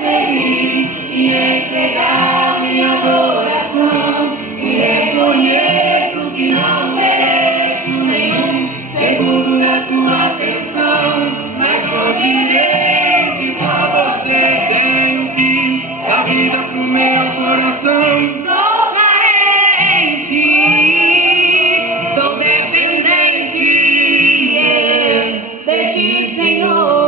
servir e entregar minha adoração. E reconheço que não mereço nenhum segundo da tua atenção, mas só direi se só você tem o que dá vida pro meu coração. Sou carente, sou dependente de ti, Senhor.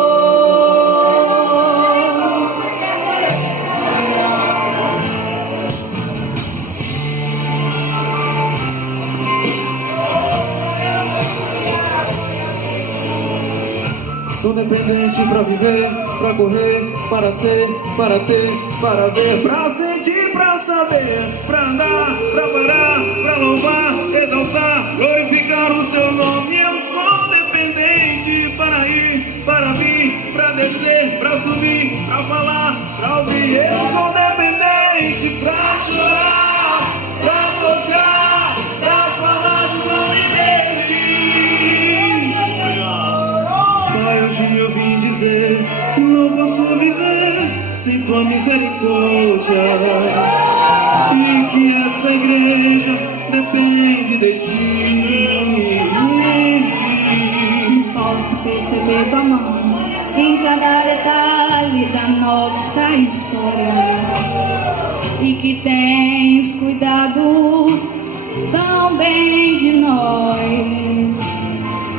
Sou dependente pra viver, pra correr, para ser, para ter, para ver, pra sentir, pra saber, pra andar, pra parar, pra louvar, exaltar, glorificar o seu nome. Eu sou dependente para ir, para vir, pra descer, pra subir, pra falar, pra ouvir. Eu sou dependente pra chorar, pra tocar, pra falar do nome dele. Hoje eu vim dizer que não posso viver sem tua misericórdia, e que essa igreja depende de ti. Posso perceber tua mão em cada detalhe da nossa história, e que tens cuidado tão bem de nós.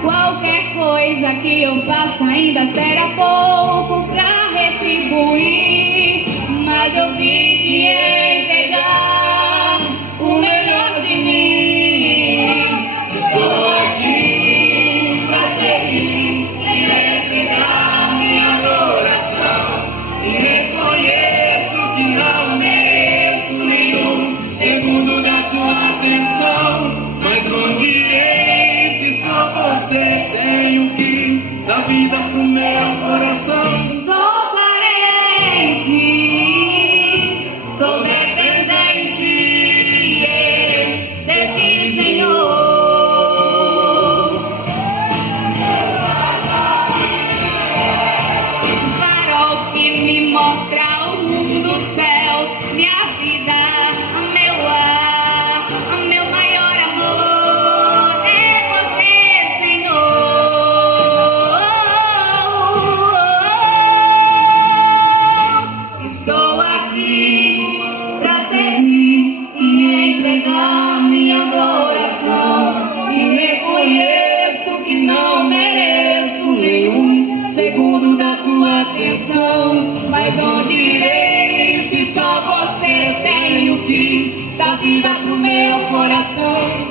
Qualquer coisa que eu faça ainda será pouco pra retribuir, mas eu vim te entregar o melhor de mim. Estou aqui pra servir e entregar minha adoração, e reconheço que não mereço nenhum segundo da tua atenção, mas onde irei se só você tem o que dá vida pro meu coração. Sou carente, sou dependente de ti, Senhor. Farol que me mostra o mundo do céu, minha vida, meu ar, meu maior amor é você, Senhor. Estou aqui pra servir e entregar minha adoração, e reconheço que não mereço nenhum segundo da tua atenção, mas onde irei se só você tem o que dá vida pro meu coração.